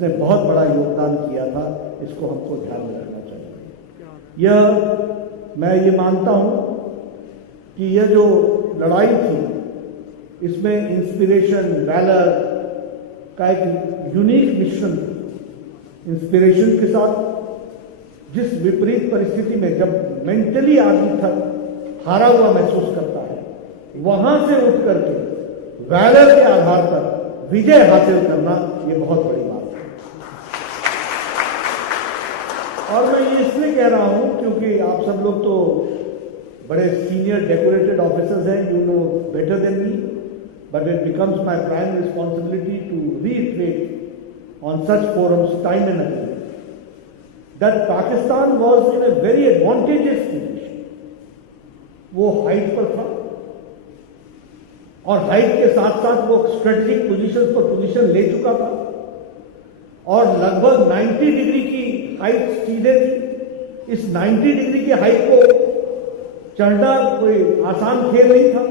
जिसने बहुत बड़ा योगदान किया था, इसको हमको ध्यान में रखना चाहिए। यह मैं ये मानता हूं कि यह जो लड़ाई थी इसमें इंस्पिरेशन, वैलर का एक यूनिक मिश्रण था। इंस्पिरेशन के साथ जिस विपरीत परिस्थिति में जब मेंटली आदमी थक हारा हुआ महसूस करता है, वहां से उठ करके वैलर के आधार पर विजय हासिल करना, ये बहुत बड़ी बात है। और मैं ये इसलिए कह रहा हूं क्योंकि आप सब लोग तो बड़े सीनियर डेकोरेटेड ऑफिसर्स हैं, you know better than me, but it becomes my prime responsibility to reiterate on such forums time and again that Pakistan was in a very advantageous position. वो हाइट पर था और हाइट के साथ साथ वो strategic position पर पोजीशन ले चुका था और लगभग 90 डिग्री की हाइट सीधे थी। इस 90 डिग्री की हाइट को चढ़ना कोई आसान खेल नहीं था,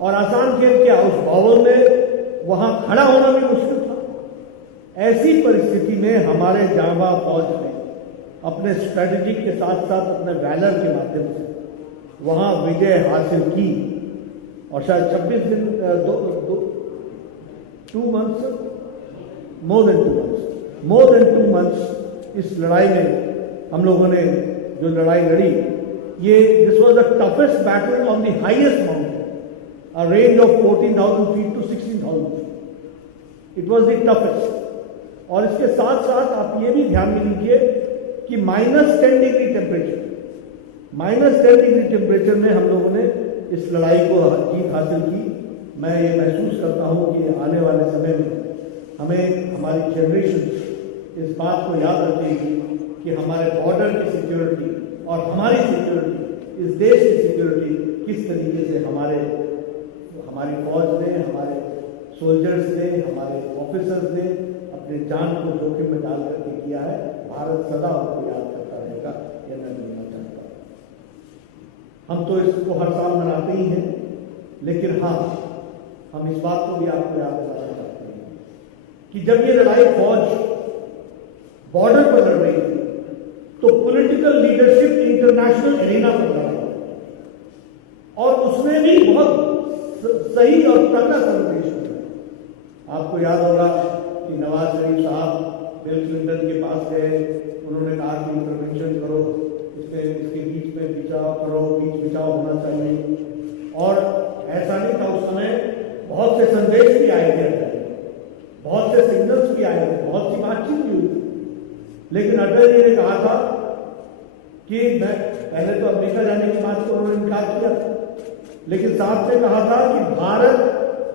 और आसान खेल क्या, उस भवन में वहां खड़ा होना भी मुश्किल था। ऐसी परिस्थिति में हमारे जांबाज फौज ने अपने स्ट्रेटेजिक के साथ साथ अपने वैलर के माध्यम से वहां विजय हासिल की और शायद 26 दिन 2 मंथ्स मोर देन 2 मंथ्स इस लड़ाई में हम लोगों ने जो लड़ाई लड़ी, ये this was the toughest battle on the highest mountain, a range of 14,000 feet to 16,000 feet. It was the toughest. और इसके साथ साथ आप ये भी ध्यान में लीजिए कि -10 डिग्री टेम्परेचर में हम लोगों ने इस लड़ाई को जीत हासिल की। मैं ये महसूस करता हूं कि आने वाले समय में हमें, हमारी जनरेशन इस बात को याद रखेगी कि हमारे बॉर्डर की सिक्योरिटी और हमारी सिक्योरिटी, इस देश की सिक्योरिटी किस तरीके से हमारी फौज ने, हमारे सोल्जर्स ने, हमारे ऑफिसर्स ने अपने जान को जोखिम में डाल करके किया है। भारत सदा उनको याद करता रहेगा, यह मैं बोलना चाहता हूं। हम तो इसको हर साल मनाते ही हैं, लेकिन हाँ, हम इस बात को भी आपको याद दिलाना चाहते हैं कि जब ये लड़ाई फौज बॉर्डर पर लड़ रही थी तो पॉलिटिकल लीडरशिप इंटरनेशनल एरिना पर लड़ रही थी, और उसमें भी बहुत सही और तगड़ा संदेश दिया। आपको याद होगा कि नवाज शरीफ साहब बिल क्लिंटन के पास गए, उन्होंने कहा कि इंटरवेंशन करो, इसके बीच में बीच बिचाव होना चाहिए। और ऐसा नहीं था, उस समय बहुत से संदेश भी आए थे, बहुत से सिग्नल्स भी आए थे, बहुत सी बातचीत भी हुई थी, लेकिन अटल जी ने कहा था कि मैं पहले तो अमेरिका जाने की बात को उन्होंने इनकार किया था, लेकिन साथ में कहा था कि भारत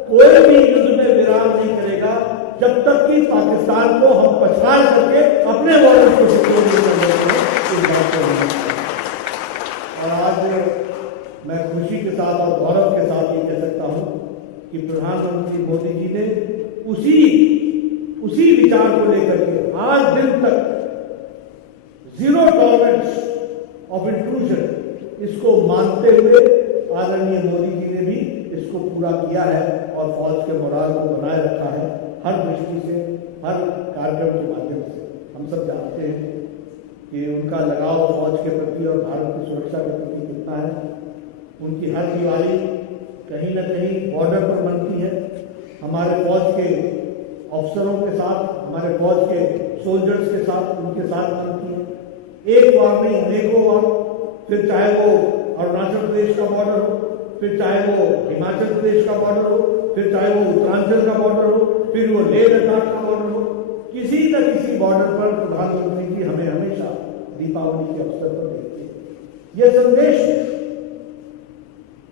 कोई भी युद्ध में विराम नहीं करेगा जब तक कि पाकिस्तान को हम पछाड़ करके अपने बॉर्डर को सिक्योर नहीं करेंगे। और आज मैं खुशी के साथ और गौरव के साथ ये कह सकता हूं कि प्रधानमंत्री मोदी जी ने उसी विचार को लेकर के आज दिन तक जीरो टॉलरेंस ऑफ इंट्रूजन, इसको मानते हुए आदरणीय मोदी जी ने भी इसको पूरा किया है और फौज के मोराल को बनाए रखा है हर दृष्टि से, हर कार्यक्रम के माध्यम से। हम सब जानते हैं कि उनका लगाव फौज के प्रति और भारत की सुरक्षा के प्रति कितना है। उनकी हर दिवाली कहीं न कहीं बॉर्डर पर बनती है, हमारे फौज के अफसरों के साथ, हमारे फौज के सोल्जर्स के साथ, उनके साथ बनती है। एक बार नहीं, अनेकों बार, फिर चाहे वो अरुणाचल प्रदेश का बॉर्डर हो, फिर चाहे वो हिमाचल प्रदेश का बॉर्डर हो, फिर चाहे वो उत्तरांचल का बॉर्डर हो, फिर वो लेह लद्दाख का बॉर्डर हो, किसी न किसी बॉर्डर पर प्रधानमंत्री जी हमें हमेशा दीपावली के अवसर पर देखते हैं। यह संदेश है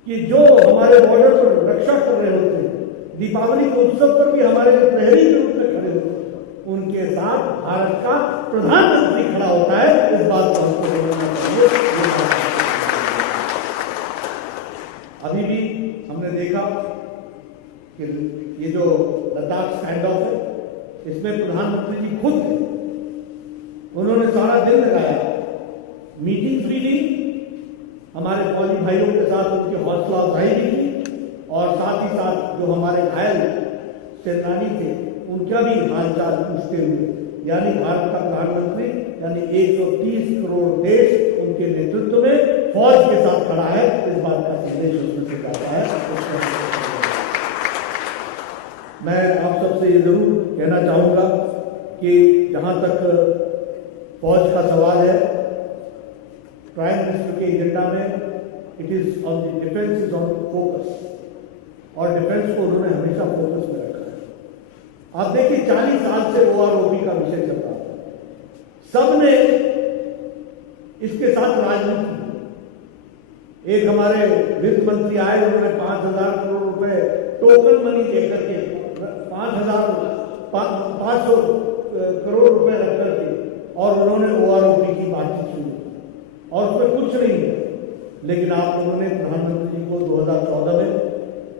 कि जो हमारे बॉर्डर पर रक्षा कर रहे होते हैं, दीपावली के उत्सव पर भी हमारे प्रहरी के रूप में खड़े होते हैं, उनके साथ भारत का प्रधानमंत्री खड़ा होता है। इस बात को हमको बोलना चाहिए। अभी भी हमने देखा कि ये जो लद्दाख स्टैंड ऑफ है, इसमें प्रधानमंत्री जी खुद थे, उन्होंने सारा दिन लगाया, मीटिंग्स भी ली, हमारे फौजी भाइयों के साथ उनकी हौसला अफजाई भी की, और साथ ही साथ जो हमारे घायल सेनानी थे उनका भी हालचाल पूछते हुए, यानी भारत का प्रधानमंत्री यानी 130 करोड़ देश उनके नेतृत्व में फौज के साथ खड़ा है, इस बात का संदेश उसमें से जाता है। मैं आप सबसे ये जरूर कहना चाहूंगा कि जहां तक फौज का सवाल है, प्राइम मिनिस्टर के एजेंडा में it is on the defence is on focus, और डिफेंस को उन्होंने हमेशा फोकस में रखा है। आप देखिए 40 साल से OROP का विषय चल रहा है, सबने इसके साथ राजनीति की। एक हमारे वित्त मंत्री आए, उन्होंने 5,000 करोड़ रुपए टोकन मनी देकर के 500 करोड़ रुपए रख करके, और उन्होंने OROP की बातचीत शुरू की, और उसमें कुछ नहीं है। लेकिन आप लोगों ने प्रधानमंत्री जी को 2014 में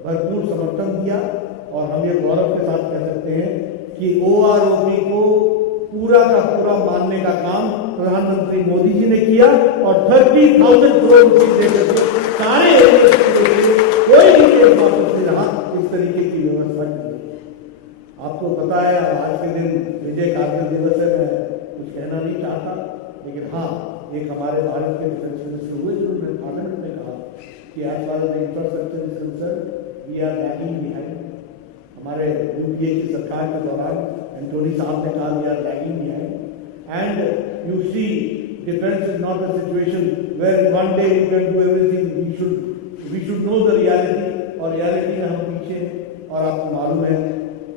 भरपूर समर्थन दिया, और हम ये गौरव के साथ कह सकते हैं कि OROP को पूरा का पूरा मानने का काम प्रधानमंत्री मोदी जी ने किया, और 30,000 करोड़ रुपए देकर सारे कोई भी केस वापस नहीं रहा, इस तरीके की व्यवस्था की। आपको पता है आज के दिन विजय कारगिल दिवस है, मैं कुछ कहना नहीं चाहता, लेकिन हाँ, एक हमारे भारत के डिफेंस मिनिस्टर हुए जिन्होंने पार्लियामेंट में कहा कि as far as infrastructure is concerned we are lagging behind. हमारे UPA की सरकार के दौरान एंटोनी साहब ने कहा we are lagging behind, and you see defence is not a situation where one day you can do everything, we should know the reality, और reality में हम पीछे हैं। और आपको मालूम है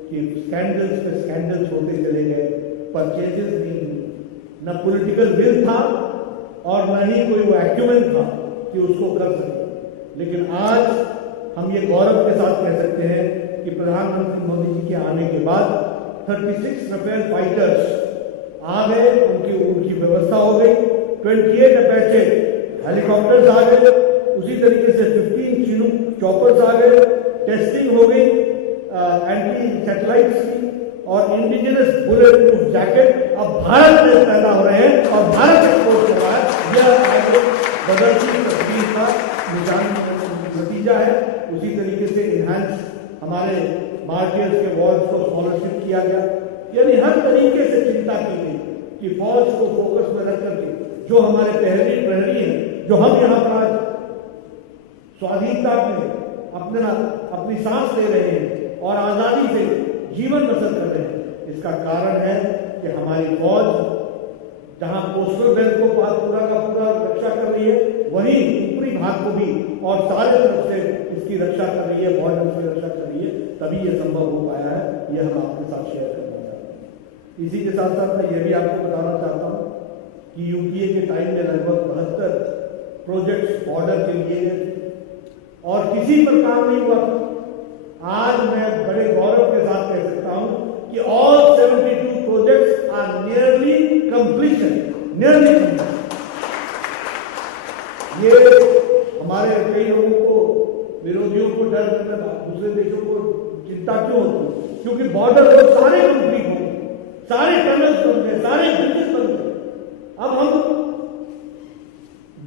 कि स्कैंडल्स पे स्कैंडल्स होते चले गए, परचेजेस नहीं हुई, न पॉलिटिकल विल था और न ही कोई वो एक्यूमेंट था कि उसको कर सके। लेकिन आज हम ये गौरव के साथ कह सकते हैं कि प्रधानमंत्री मोदी जी के आने के बाद 36 राफेल फाइटर्स आ गए, उनकी व्यवस्था हो गई, 28 अपैचे हेलीकॉप्टर्स आ गए, उसी तरीके से 15 चिनूक चॉपर्स आ गए, टेस्टिंग हो गई एंटी सैटेलाइट्स की, और इंडिजिनस बुलेट प्रूफ जैकेट अब भारत में पैदा हो रहे हैं और भारत एक्सपोर्ट कर रहा है। यह बदलती तस्वीर का नतीजा है। उसी तरीके से इनहैंस हमारे मार्टियर्स के वॉर्ड्स को स्कॉलरशिप किया गया, यानी हर तरीके से चिंता की गई कि फौज को फोकस में रख करके जो हमारे प्रहरी हैं, जो हम यहाँ पर आज स्वाधीनता में अपनी सांस ले रहे हैं और आजादी से जीवन बसर कर रहे हैं, इसका कारण है कि हमारी फौज जहां कोस्टल बेल्ट को पूरा का पूरा रक्षा कर रही है, वहीं ऊपरी भाग को भी और सारे तरफ से इसकी रक्षा कर रही है, बॉर्डर की रक्षा कर रही है, तभी यह संभव हो पाया है। यह हम आपके साथ शेयर करना चाहते हैं। इसी के साथ साथ मैं यह भी आपको बताना चाहता हूं कि UPA के टाइम में लगभग 72 प्रोजेक्ट्स बॉर्डर के लिए और किसी पर काम नहीं हुआ था। आज मैं बड़े गौरव के साथ कह सकता हूं कि all 72 projects are nearly completion, nearly completion. ये हमारे कई लोगों को, विरोधियों को डर, दूसरे देशों को चिंता क्यों होती? क्योंकि बॉर्डर रोड सारे कंप्लीट हो गए, सारे टनल्स बन गए, सारे ब्रिजेस बन गए। अब हम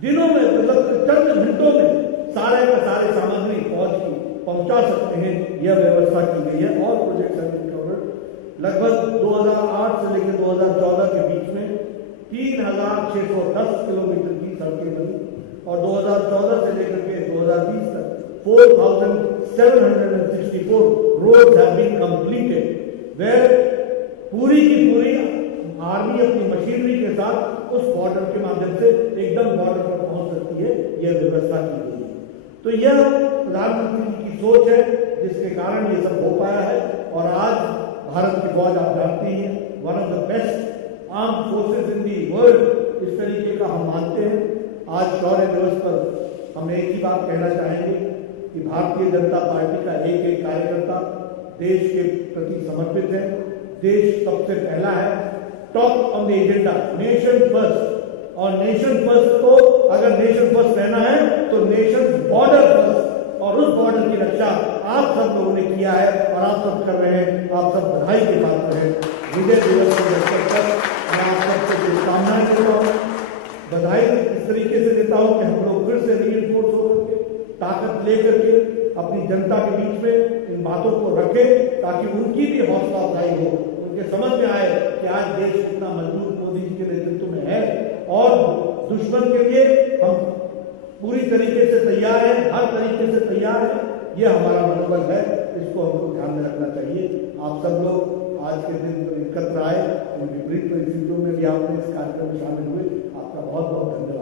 दिनों में, मतलब चंद घंटों में सारे का सारे सामग्री फौज की पहुंचा सकते हैं, यह व्यवस्था की गई है। और प्रोजेक्ट लगभग 2008 से लेकर 2014 के बीच में 3,610 किलोमीटर की सड़कें बनी, और 2014 से लेकर के 2020 तक 4,764 roads have been completed, where पूरी की पूरी आर्मी अपनी मशीनरी के साथ उस बॉर्डर के माध्यम से एकदम बॉर्डर पर पहुंच सकती है। यह व्यवस्था की गई है। तो यह प्रधानमंत्री जी की सोच है, जिसके कारण ये सब हो पाया है। और आज भारत की फौज, आप जानते हैं, one of the best armed forces in the world, इस तरीके का हम मानते हैं। आज शौर्य दिवस पर हम एक ही बात कहना चाहेंगे कि भारतीय जनता पार्टी का एक एक कार्यकर्ता देश के प्रति समर्पित है। देश सबसे पहला है, top on the agenda, nation first. और नेशन फर्स्ट को, अगर नेशन फर्स्ट रहना है तो नेशन बॉर्डर फर्स्ट, और उस बॉर्डर की रक्षा आप सब लोगों ने किया है और आप सब कर रहे हैं। आप सब बधाई के पात्र हैं। विजय दिवस के अवसर पर मैं आप सबको शुभकामनाएं देता हूँ, बधाई इस तरीके से देता हूँ कि हम लोग फिर से रीइंफोर्स होकर के, ताकत लेकर के अपनी जनता के बीच में इन बातों को रखें ताकि उनकी भी हौसला अफजाई हो, उनके समझ में आए कि आज देश कितना मजबूत मोदी जी के नेतृत्व में है और दुश्मन के लिए हम पूरी तरीके से तैयार हैं, हर तरीके से तैयार हैं। ये हमारा मनोबल है, इसको हमको ध्यान में रखना चाहिए। आप सब लोग आज के दिन एकत्र आए, विपरीत परिस्थितियों में भी आपने इस कार्यक्रम में शामिल हुए, आपका बहुत बहुत धन्यवाद।